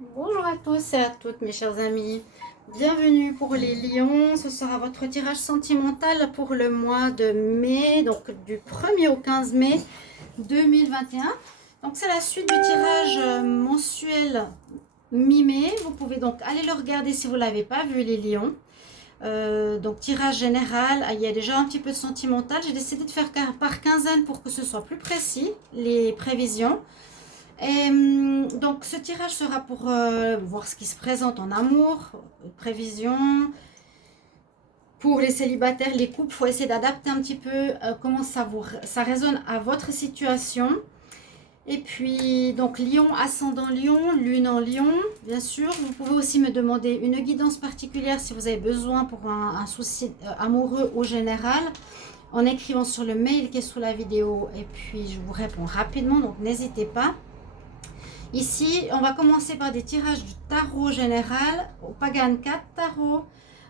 Bonjour à tous et à toutes mes chers amis, bienvenue pour les lions. Ce sera votre tirage sentimental pour le mois de mai, donc du 1er au 15 mai 2021. Donc c'est la suite du tirage mensuel mi-mai. Vous pouvez donc aller le regarder si vous ne l'avez pas vu, les lions. Donc tirage général, il y a déjà un petit peu de sentimental. J'ai décidé de faire par quinzaine pour que ce soit plus précis, les prévisions. Et donc ce tirage sera pour voir ce qui se présente en amour, prévision. Pour les célibataires, les couples, il faut essayer d'adapter un petit peu comment ça résonne à votre situation. Et puis, donc Lion, ascendant Lion, Lune en Lion, bien sûr. Vous pouvez aussi me demander une guidance particulière si vous avez besoin pour un souci amoureux au général, en écrivant sur le mail qui est sous la vidéo. Et puis, je vous réponds rapidement, donc n'hésitez pas. Ici, on va commencer par des tirages du tarot général, au Pagan 4 tarot.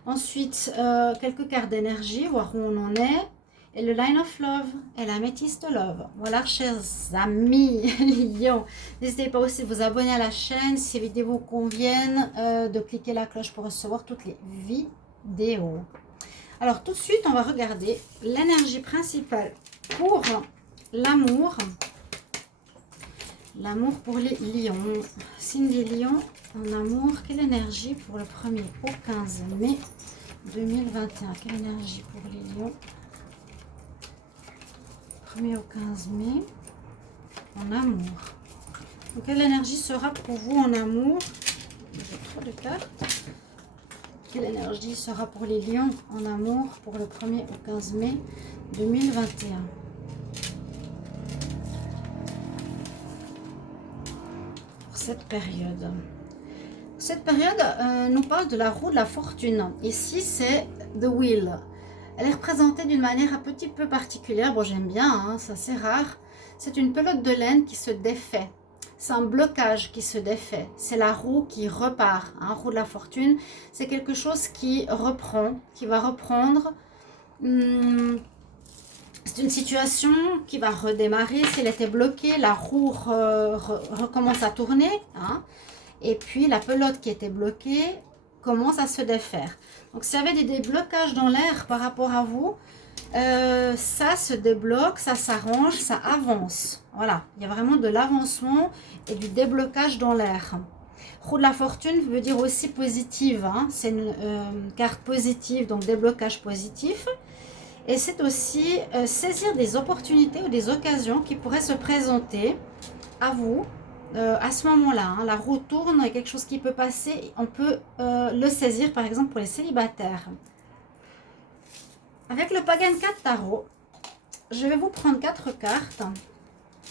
Ensuite, quelques cartes d'énergie, voir où on en est. Et le Line of Love et la Métisse de Love. Voilà, chers amis Lion. N'hésitez pas aussi de vous abonner à la chaîne si les vidéos vous conviennent, de cliquer la cloche pour recevoir toutes les vidéos. Alors, tout de suite, on va regarder l'énergie principale pour l'amour. L'amour pour les lions. Signe des lions en amour. Quelle énergie pour le 1er au 15 mai 2021? Quelle énergie pour les lions 1er au 15 mai en amour. Donc, quelle énergie sera pour vous en amour? J'ai trop de cartes. Quelle énergie sera pour les lions en amour pour le 1er au 15 mai 2021? Cette période. Cette période nous parle de la roue de la fortune. Ici, c'est The Wheel. Elle est représentée d'une manière un petit peu particulière. Bon, j'aime bien, hein, ça c'est rare. C'est une pelote de laine qui se défait. C'est un blocage qui se défait. C'est la roue qui repart. Hein, roue de la fortune, c'est quelque chose qui reprend, qui va reprendre. C'est une situation qui va redémarrer. Si elle était bloquée, la roue recommence à tourner. Hein, et puis la pelote qui était bloquée commence à se défaire. Donc s'il y avait des déblocages dans l'air par rapport à vous, ça se débloque, ça s'arrange, ça avance. Voilà, il y a vraiment de l'avancement et du déblocage dans l'air. Roue de la fortune veut dire aussi positive. Hein, c'est une carte positive, donc déblocage positif. Et c'est aussi saisir des opportunités ou des occasions qui pourraient se présenter à vous à ce moment-là. Hein. La roue tourne, il y a quelque chose qui peut passer, on peut le saisir par exemple pour les célibataires. Avec le Pagan 4 tarot, je vais vous prendre 4 cartes.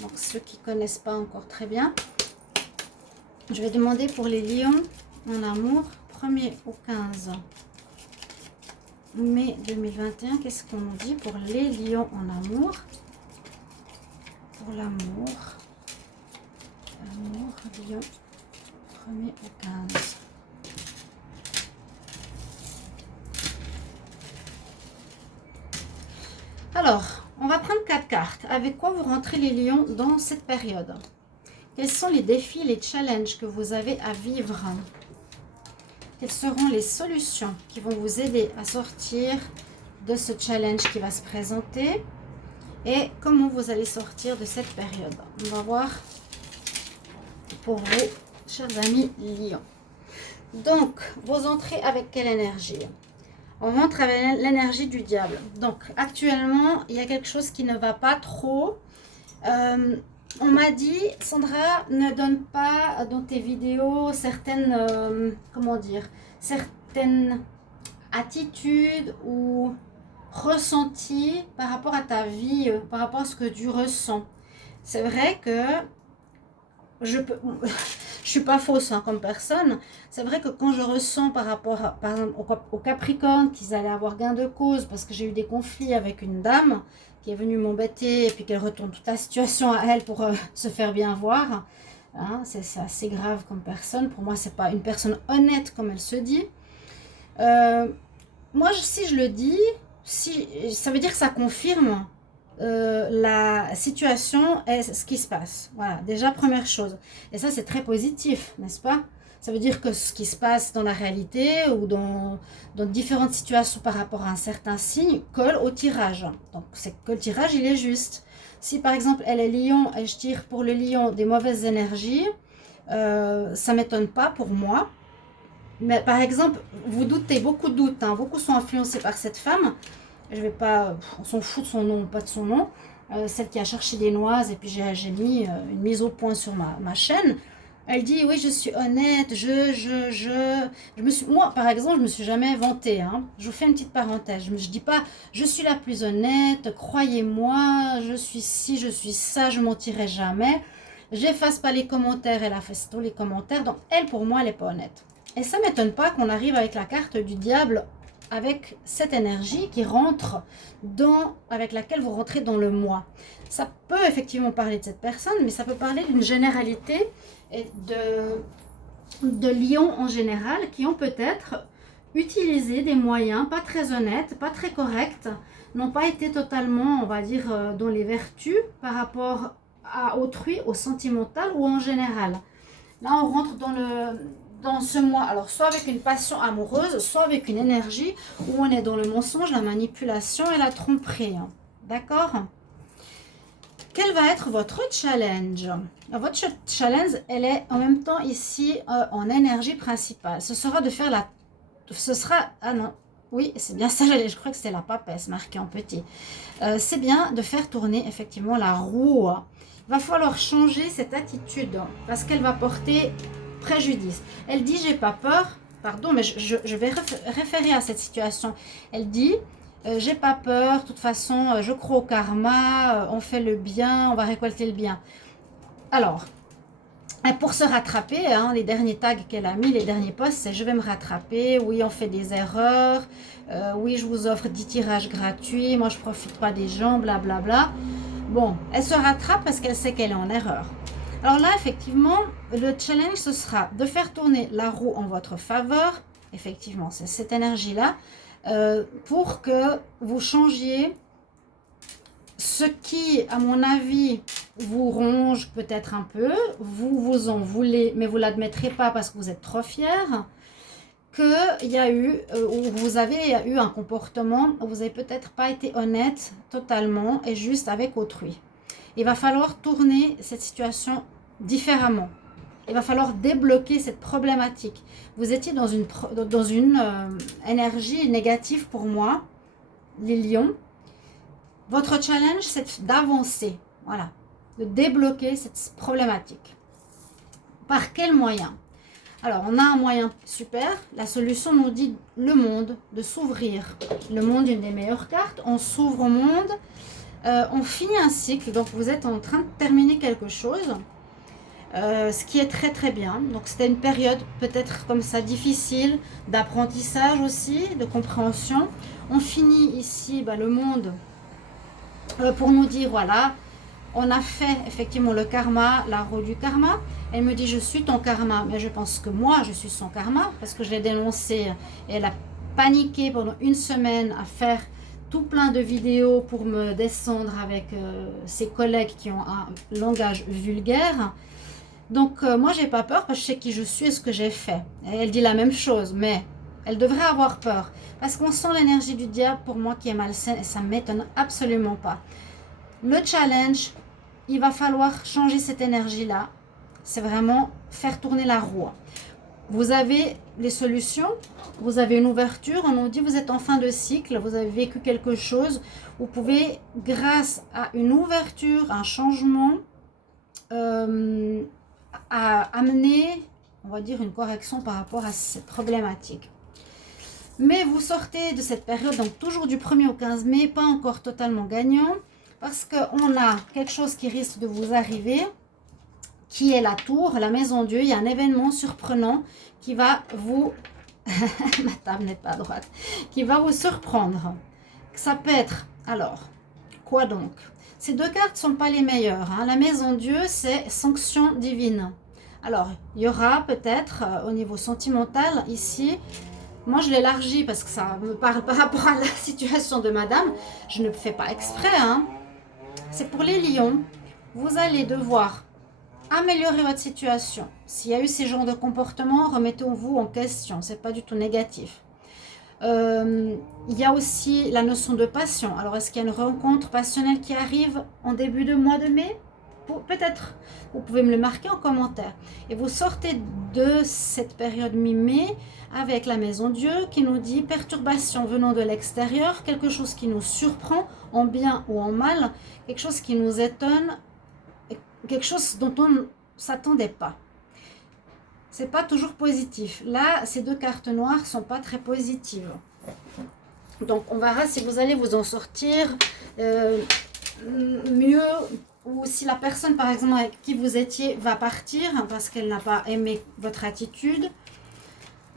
Donc ceux qui ne connaissent pas encore très bien. Je vais demander pour les lions en amour, 1er au 15 mai 2021, qu'est-ce qu'on dit pour les lions en amour? Pour l'amour, lion, 1er au 15. Alors, on va prendre 4 cartes. Avec quoi vous rentrez les lions dans cette période? Quels sont les défis, les challenges que vous avez à vivre? Quelles seront les solutions qui vont vous aider à sortir de ce challenge qui va se présenter? Et comment vous allez sortir de cette période? On va voir pour vous, chers amis lions. Donc, vos entrées avec quelle énergie? On rentre avec l'énergie du diable. Donc, actuellement, il y a quelque chose qui ne va pas trop. On m'a dit, Sandra, ne donne pas dans tes vidéos certaines, comment dire, certaines attitudes ou ressentis par rapport à ta vie, par rapport à ce que tu ressens. C'est vrai que je suis pas fausse hein, comme personne. C'est vrai que quand je ressens par rapport à, par exemple, au Capricorne qu'ils allaient avoir gain de cause parce que j'ai eu des conflits avec une dame qui est venue m'embêter et puis qu'elle retourne toute la situation à elle pour se faire bien voir. Hein, c'est assez grave comme personne. Pour moi, c'est pas une personne honnête comme elle se dit. Moi, si je le dis, si, ça veut dire que ça confirme la situation et ce qui se passe. Voilà, déjà première chose. Et ça, c'est très positif, n'est-ce pas? Ça veut dire que ce qui se passe dans la réalité ou dans différentes situations par rapport à un certain signe colle au tirage. Donc c'est que le tirage il est juste. Si par exemple elle est lion et je tire pour le lion des mauvaises énergies, ça ne m'étonne pas pour moi. Mais par exemple, vous doutez, beaucoup de doutes, hein, beaucoup sont influencés par cette femme. Je vais pas, on s'en fout de son nom, pas de son nom. Celle qui a cherché des noises et puis j'ai mis une mise au point sur ma chaîne. Elle dit oui, je suis honnête, je me suis, moi par exemple, je me suis jamais vantée. Hein. Je vous fais une petite parenthèse. Je dis pas je suis la plus honnête, croyez-moi, je suis ci, je suis ça, je mentirai jamais. J'efface pas les commentaires, elle efface tous les commentaires. Donc elle, pour moi, elle est pas honnête. Et ça m'étonne pas qu'on arrive avec la carte du diable, avec cette énergie qui rentre avec laquelle vous rentrez dans le moi. Ça peut effectivement parler de cette personne, mais ça peut parler d'une généralité et de lions en général qui ont peut-être utilisé des moyens pas très honnêtes, pas très corrects, n'ont pas été totalement, on va dire, dans les vertus par rapport à autrui, au sentimental ou en général. Là, on rentre dans ce moi, alors soit avec une passion amoureuse, soit avec une énergie où on est dans le mensonge, la manipulation et la tromperie. D'accord? Quel va être votre challenge? Votre challenge, elle est en même temps ici en énergie principale. Ce sera de faire ah non, oui, c'est bien ça, je crois que c'était la papesse marquée en petit. C'est bien de faire tourner effectivement la roue. Il va falloir changer cette attitude parce qu'elle va porter préjudice. Elle dit j'ai pas peur, pardon, mais je vais référer à cette situation. Elle dit j'ai pas peur, de toute façon je crois au karma, on fait le bien, on va récolter le bien. Alors, pour se rattraper, hein, les derniers tags qu'elle a mis, les derniers posts, c'est je vais me rattraper, oui on fait des erreurs, oui je vous offre 10 tirages gratuits, moi je profite pas des gens, blablabla. Bon, elle se rattrape parce qu'elle sait qu'elle est en erreur. Alors là, effectivement, le challenge, ce sera de faire tourner la roue en votre faveur. Effectivement, c'est cette énergie-là. Pour que vous changiez ce qui, à mon avis, vous ronge peut-être un peu. Vous en voulez, mais vous ne l'admettrez pas parce que vous êtes trop fiers. Qu'il y a eu, ou vous avez eu un comportement où vous n'avez peut-être pas été honnête totalement et juste avec autrui. Il va falloir tourner cette situation différemment. Il va falloir débloquer cette problématique. Vous étiez dans une énergie négative pour moi, les lions. Votre challenge, c'est d'avancer, voilà, de débloquer cette problématique. Par quel moyen? Alors, on a un moyen super. La solution nous dit le monde, de s'ouvrir. Le monde, une des meilleures cartes. On s'ouvre au monde. On finit un cycle, donc vous êtes en train de terminer quelque chose, ce qui est très très bien. Donc c'était une période peut-être comme ça difficile, d'apprentissage aussi, de compréhension. On finit ici le monde pour nous dire voilà, on a fait effectivement le karma, la roue du karma. Elle me dit je suis ton karma, mais je pense que moi je suis son karma parce que je l'ai dénoncé et elle a paniqué pendant une semaine à faire tout plein de vidéos pour me descendre avec ses collègues qui ont un langage vulgaire. Donc moi j'ai pas peur parce que je sais qui je suis et ce que j'ai fait. Et elle dit la même chose, mais elle devrait avoir peur parce qu'on sent l'énergie du diable pour moi qui est malsaine et ça m'étonne absolument pas. Le challenge, il va falloir changer cette énergie-là. C'est vraiment faire tourner la roue. Vous avez les solutions, vous avez une ouverture, on nous dit vous êtes en fin de cycle, vous avez vécu quelque chose, vous pouvez, grâce à une ouverture, un changement, à amener, on va dire, une correction par rapport à cette problématique. Mais vous sortez de cette période, donc toujours du 1er au 15 mai, pas encore totalement gagnant, parce qu'on a quelque chose qui risque de vous arriver, qui est la tour, la maison Dieu. Il y a un événement surprenant qui va vous... Ma table n'est pas droite. Qui va vous surprendre. Ça peut être... Alors, quoi donc? Ces deux cartes ne sont pas les meilleures. Hein. La maison Dieu, c'est sanction divine. Alors, il y aura peut-être, au niveau sentimental, ici... Moi, je l'élargis parce que ça me parle par rapport à la situation de madame. Je ne fais pas exprès. Hein. C'est pour les lions. Vous allez devoir améliorer votre situation. S'il y a eu ces genres de comportements, remettez-vous en question. C'est pas du tout négatif. Il y a aussi la notion de passion. Alors, est-ce qu'il y a une rencontre passionnelle qui arrive en début de mois de mai? Peut-être. Vous pouvez me le marquer en commentaire. Et vous sortez de cette période mi-mai avec la Maison Dieu qui nous dit perturbation venant de l'extérieur, quelque chose qui nous surprend en bien ou en mal, quelque chose qui nous étonne, quelque chose dont on ne s'attendait pas. C'est pas toujours positif. Là, ces deux cartes noires sont pas très positives. Donc, on verra si vous allez vous en sortir mieux, ou si la personne, par exemple, avec qui vous étiez, va partir parce qu'elle n'a pas aimé votre attitude.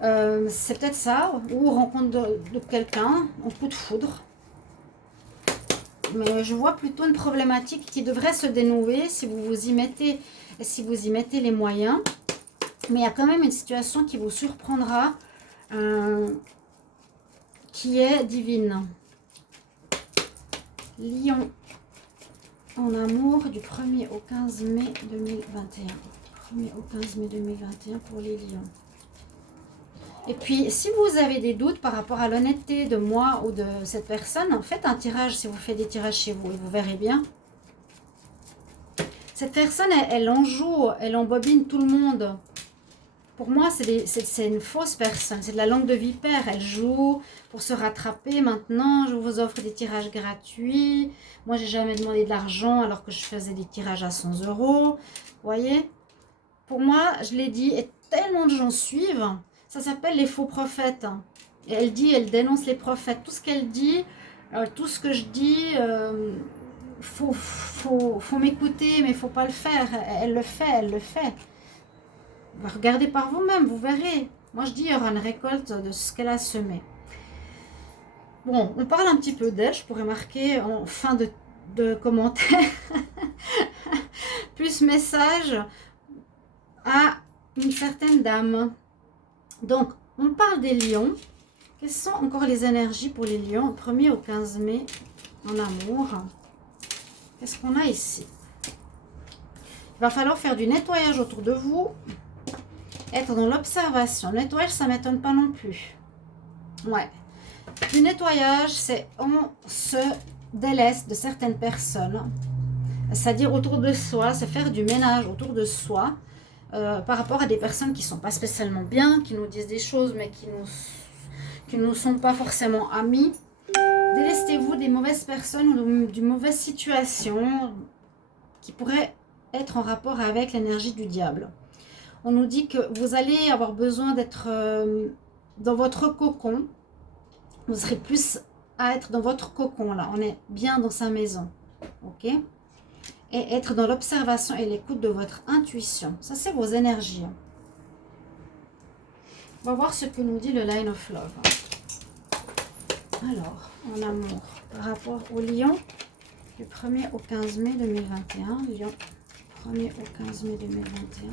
C'est peut-être ça, ou rencontre de quelqu'un en coup de foudre. Mais je vois plutôt une problématique qui devrait se dénouer si vous y mettez les moyens. Mais il y a quand même une situation qui vous surprendra, qui est divine. Lion en amour du 1er au 15 mai 2021. 1er au 15 mai 2021 pour les lions. Et puis, si vous avez des doutes par rapport à l'honnêteté de moi ou de cette personne, faites un tirage si vous faites des tirages chez vous et vous verrez bien. Cette personne, elle en joue, elle embobine tout le monde. Pour moi, c'est une fausse personne. C'est de la langue de vipère. Elle joue pour se rattraper. Maintenant, je vous offre des tirages gratuits. Moi, j'ai jamais demandé de l'argent alors que je faisais des tirages à 100 €. Vous voyez? Pour moi, je l'ai dit, et tellement de gens suivent. Ça s'appelle les faux prophètes. Et elle dénonce les prophètes. Tout ce qu'elle dit, tout ce que je dis, faut m'écouter, mais il ne faut pas le faire. Elle le fait. Regardez par vous-même, vous verrez. Moi, je dis, il y aura une récolte de ce qu'elle a semé. Bon, on parle un petit peu d'elle. Je pourrais marquer en fin de commentaire. Plus message à une certaine dame. Donc, on parle des lions. Quelles sont encore les énergies pour les lions, 1er au 15 mai, en amour? Qu'est-ce qu'on a ici? Il va falloir faire du nettoyage autour de vous. Être dans l'observation. Le nettoyage, ça ne m'étonne pas non plus. Ouais. Du nettoyage, c'est on se délaisse de certaines personnes. C'est-à-dire autour de soi, c'est faire du ménage autour de soi. Par rapport à des personnes qui ne sont pas spécialement bien, qui nous disent des choses, mais qui ne sont pas forcément amis. Délestez-vous des mauvaises personnes ou d'une mauvaise situation qui pourrait être en rapport avec l'énergie du diable. On nous dit que vous allez avoir besoin d'être dans votre cocon. Vous serez plus à être dans votre cocon, là. On est bien dans sa maison. Ok? Et être dans l'observation et l'écoute de votre intuition. Ça, c'est vos énergies. On va voir ce que nous dit le Line of Love. Alors, en amour, par rapport au lion, du 1er au 15 mai 2021. Lion, 1er au 15 mai 2021.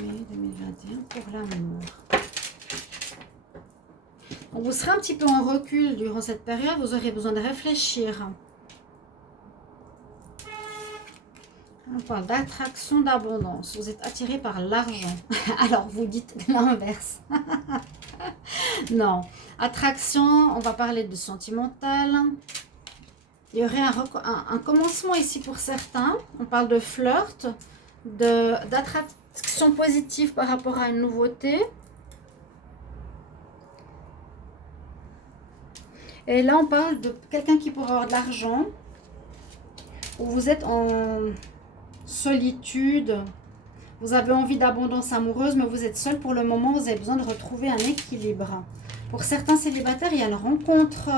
Mai 2021 pour l'amour. Vous serez un petit peu en recul durant cette période, vous aurez besoin de réfléchir. On parle d'attraction, d'abondance. Vous êtes attiré par l'argent. Alors vous dites l'inverse. Non. Attraction, on va parler de sentimental. Il y aurait un commencement ici pour certains. On parle de flirt, d'attraction positive par rapport à une nouveauté. Et là, on parle de quelqu'un qui pourrait avoir de l'argent, où vous êtes en solitude, vous avez envie d'abondance amoureuse, mais vous êtes seul pour le moment, vous avez besoin de retrouver un équilibre. Pour certains célibataires, il y a une rencontre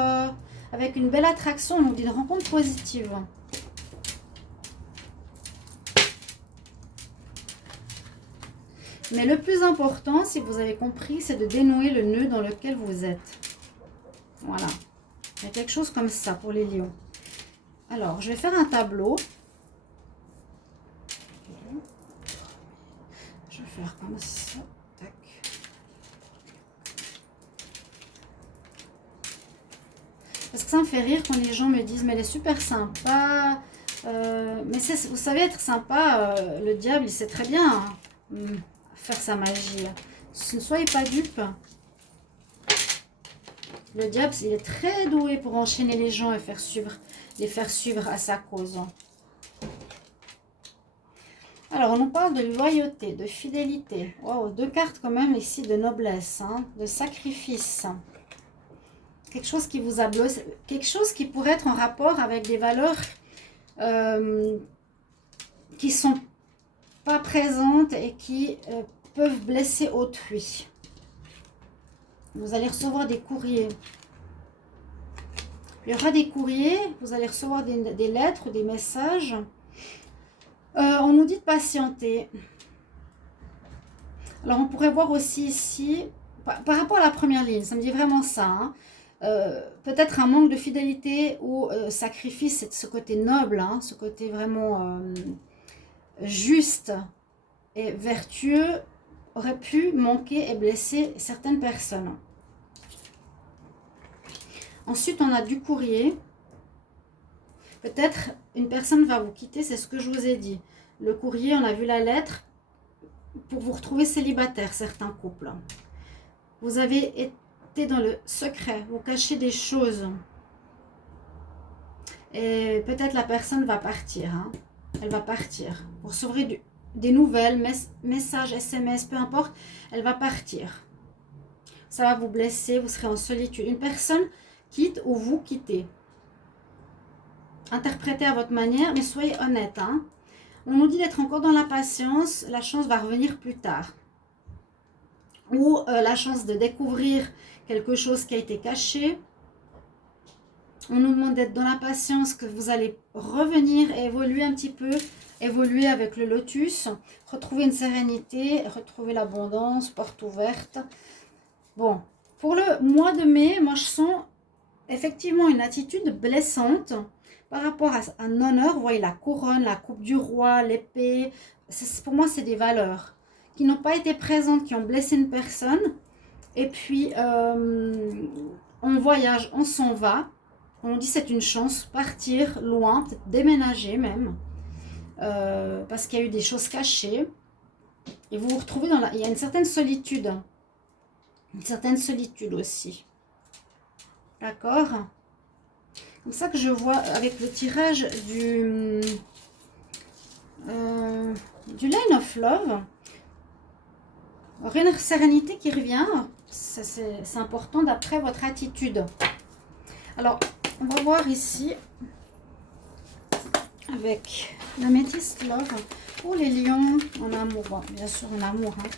avec une belle attraction, on nous dit une rencontre positive. Mais le plus important, si vous avez compris, c'est de dénouer le nœud dans lequel vous êtes. Voilà. Il y a quelque chose comme ça pour les lions. Alors, je vais faire un tableau. faire comme ça. Tac. Parce que ça me fait rire quand les gens me disent mais elle est super sympa. Mais vous savez, être sympa, le diable, il sait très bien faire sa magie. Ne soyez pas dupes. Le diable, il est très doué pour enchaîner les gens et les faire suivre à sa cause. Alors, on nous parle de loyauté, de fidélité. Wow, 2 cartes quand même ici de noblesse, hein, de sacrifice. Quelque chose qui vous a blessé, quelque chose qui pourrait être en rapport avec des valeurs qui sont pas présentes et qui peuvent blesser autrui. Vous allez recevoir des courriers. Il y aura des courriers, vous allez recevoir des lettres, des messages. On nous dit de patienter. Alors, on pourrait voir aussi ici, par rapport à la première ligne, ça me dit vraiment ça. Hein, peut-être un manque de fidélité ou sacrifice, c'est ce côté noble, hein, ce côté vraiment juste et vertueux aurait pu manquer et blesser certaines personnes. Ensuite, on a du courrier. Peut-être une personne va vous quitter, c'est ce que je vous ai dit. Le courrier, on a vu la lettre, pour vous retrouver célibataire, certains couples. Vous avez été dans le secret, vous cachez des choses. Et peut-être la personne va partir. Hein. Elle va partir. Vous recevrez des nouvelles, messages, SMS, peu importe. Elle va partir. Ça va vous blesser, vous serez en solitude. Une personne quitte ou vous quittez. Interprétez à votre manière, mais soyez honnête. Hein. On nous dit d'être encore dans la patience, la chance va revenir plus tard. Ou la chance de découvrir quelque chose qui a été caché. On nous demande d'être dans la patience, que vous allez revenir et évoluer un petit peu, évoluer avec le lotus, retrouver une sérénité, retrouver l'abondance, porte ouverte. Bon, pour le mois de mai, moi je sens effectivement une attitude blessante par rapport à un honneur. Vous voyez la couronne, la coupe du roi, l'épée. Pour moi, c'est des valeurs qui n'ont pas été présentes, qui ont blessé une personne. Et puis, on voyage, on s'en va. On dit c'est une chance, partir loin, peut-être déménager même. Parce qu'il y a eu des choses cachées. Et vous vous retrouvez il y a une certaine solitude. Une certaine solitude aussi. D'accord ? Comme ça que je vois avec le tirage du Line of Love. Une sérénité qui revient. C'est important d'après votre attitude. Alors, on va voir ici avec l'Amethyst Love pour les lions en amour. Bon, bien sûr, en amour. Hein.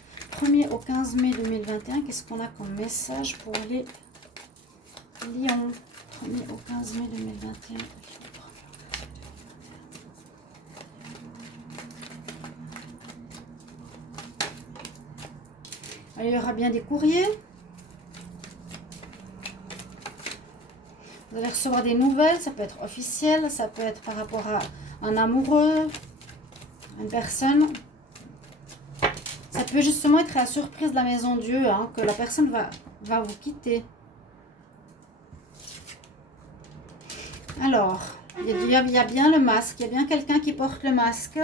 1er au 15 mai 2021, qu'est-ce qu'on a comme message pour les lions? 1er au 15 mai 2021. Alors, il y aura bien des courriers. Vous allez recevoir des nouvelles, ça peut être officiel, ça peut être par rapport à un amoureux, une personne. Ça peut justement être la surprise de la maison Dieu, hein, que la personne va vous quitter. Alors, il y a bien le masque, il y a bien quelqu'un qui porte le masque.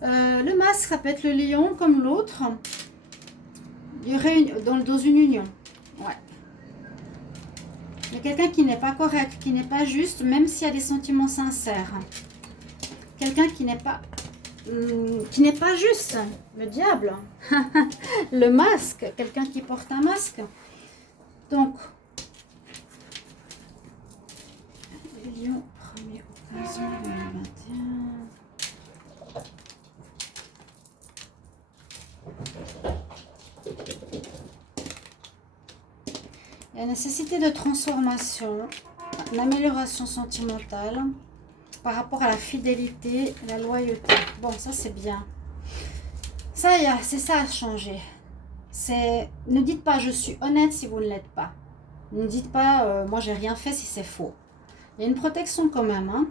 Le masque, ça peut être le lion comme l'autre. Il y aurait dans une union. Ouais. Il y a quelqu'un qui n'est pas correct, qui n'est pas juste, même s'il y a des sentiments sincères. Quelqu'un qui n'est pas juste. Le diable. Le masque. Quelqu'un qui porte un masque. Donc, Lion, 1er au 15 mai 2021. La nécessité de transformation, l'amélioration sentimentale par rapport à la fidélité, la loyauté. Bon, ça c'est bien. Ça, c'est ça à changer. Ne dites pas je suis honnête si vous ne l'êtes pas. Ne dites pas moi j'ai rien fait si c'est faux. Il y a une protection quand même. Hein.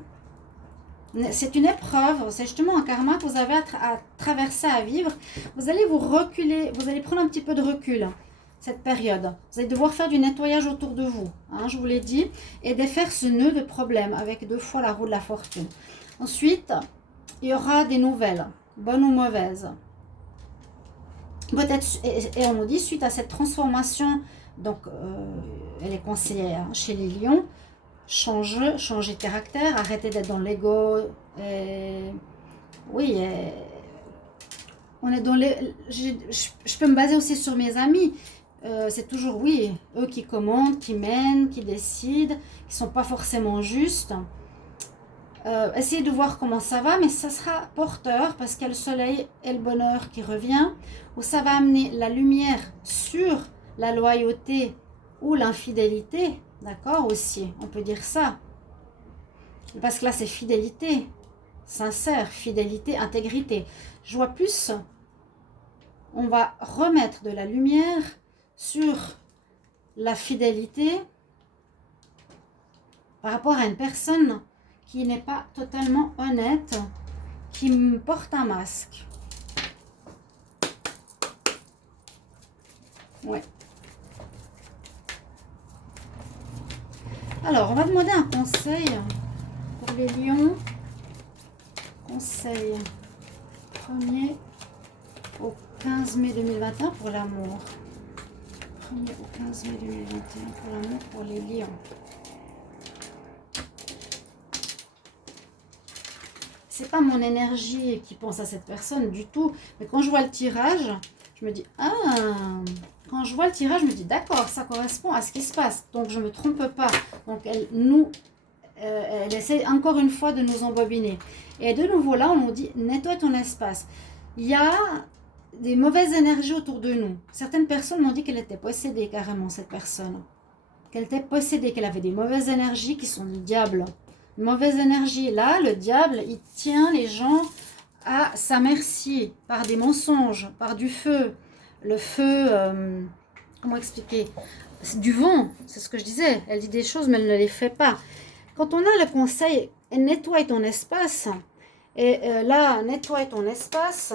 C'est une épreuve, c'est justement un karma que vous avez à traverser, à vivre. Vous allez vous reculer, vous allez prendre un petit peu de recul cette période. Vous allez devoir faire du nettoyage autour de vous, hein, je vous l'ai dit, et défaire ce nœud de problème avec 2 fois la roue de la fortune. Ensuite, il y aura des nouvelles, bonnes ou mauvaises. Peut-être, et on nous dit, suite à cette transformation, donc elle est conseillée chez les lions, changer de caractère, arrêter d'être dans l'ego. Oui, on est dans les. Je peux me baser aussi sur mes amis. C'est toujours, oui, eux qui commandent, qui mènent, qui décident, qui ne sont pas forcément justes. Essayez de voir comment ça va, mais ça sera porteur parce qu'il y a le soleil et le bonheur qui revient, où ça va amener la lumière sur la loyauté ou l'infidélité, d'accord, aussi, on peut dire ça. Parce que là, c'est fidélité, sincère, fidélité, intégrité. Je vois plus, on va remettre de la lumière sur la fidélité par rapport à une personne qui n'est pas totalement honnête, qui me porte un masque. Ouais. Alors, on va demander un conseil pour les lions. Conseil 1er au 15 mai 2021 pour l'amour. 1er au 15 mai 2021 pour l'amour pour les lions. C'est pas mon énergie qui pense à cette personne du tout. Mais quand je vois le tirage, je me dis, ah, quand je vois le tirage, je me dis, d'accord, ça correspond à ce qui se passe. Donc, je ne me trompe pas. Donc, elle essaie encore une fois de nous embobiner. Et de nouveau, là, on nous dit, nettoie ton espace. Il y a des mauvaises énergies autour de nous. Certaines personnes m'ont dit qu'elle était possédée carrément, cette personne. Qu'elle était possédée, qu'elle avait des mauvaises énergies qui sont du diable. Mauvaise énergie. Là, le diable, il tient les gens à sa merci, par des mensonges, par du feu. Le feu, comment expliquer? C'est du vent, c'est ce que je disais. Elle dit des choses, mais elle ne les fait pas. Quand on a le conseil, nettoie ton espace, et là, nettoie ton espace,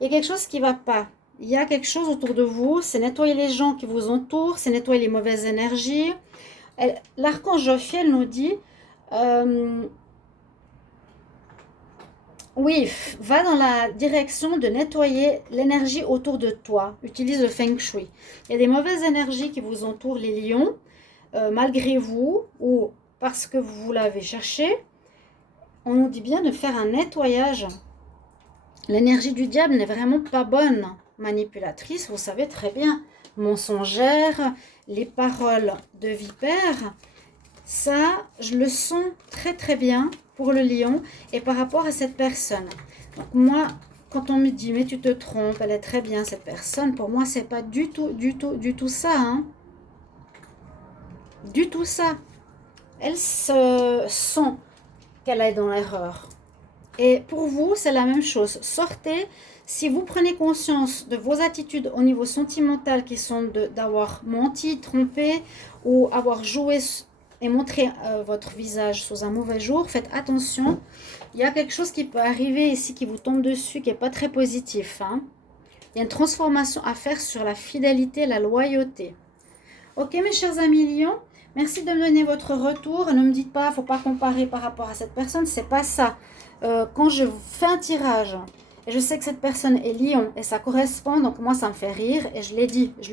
il y a quelque chose qui ne va pas. Il y a quelque chose autour de vous, c'est nettoyer les gens qui vous entourent, c'est nettoyer les mauvaises énergies. L'archange Jophiel nous dit, oui, va dans la direction de nettoyer l'énergie autour de toi. Utilise le feng shui. Il y a des mauvaises énergies qui vous entourent, les lions, malgré vous ou parce que vous l'avez cherché. On nous dit bien de faire un nettoyage. L'énergie du diable n'est vraiment pas bonne. Manipulatrice, vous savez très bien. Mensongère, les paroles de vipère. Ça, je le sens très très bien pour le lion et par rapport à cette personne. Donc moi, quand on me dit, mais tu te trompes, elle est très bien cette personne, pour moi, c'est pas du tout ça. Hein. Du tout ça. Elle se sent qu'elle est dans l'erreur. Et pour vous, c'est la même chose. Sortez, si vous prenez conscience de vos attitudes au niveau sentimental qui sont d'avoir menti, trompé ou avoir joué et montré votre visage sous un mauvais jour, faites attention. Il y a quelque chose qui peut arriver ici qui vous tombe dessus, qui n'est pas très positif. Hein. Il y a une transformation à faire sur la fidélité, la loyauté. Ok mes chers amis lions, merci de me donner votre retour. Ne me dites pas, il ne faut pas comparer par rapport à cette personne, c'est pas ça. Quand je fais un tirage, et je sais que cette personne est lion, et ça correspond, donc moi ça me fait rire, et je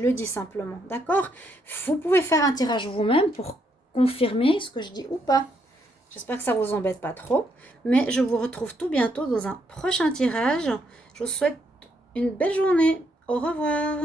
le dis simplement, d'accord? Vous pouvez faire un tirage vous-même pour confirmer ce que je dis ou pas. J'espère que ça ne vous embête pas trop, mais je vous retrouve tout bientôt dans un prochain tirage. Je vous souhaite une belle journée. Au revoir.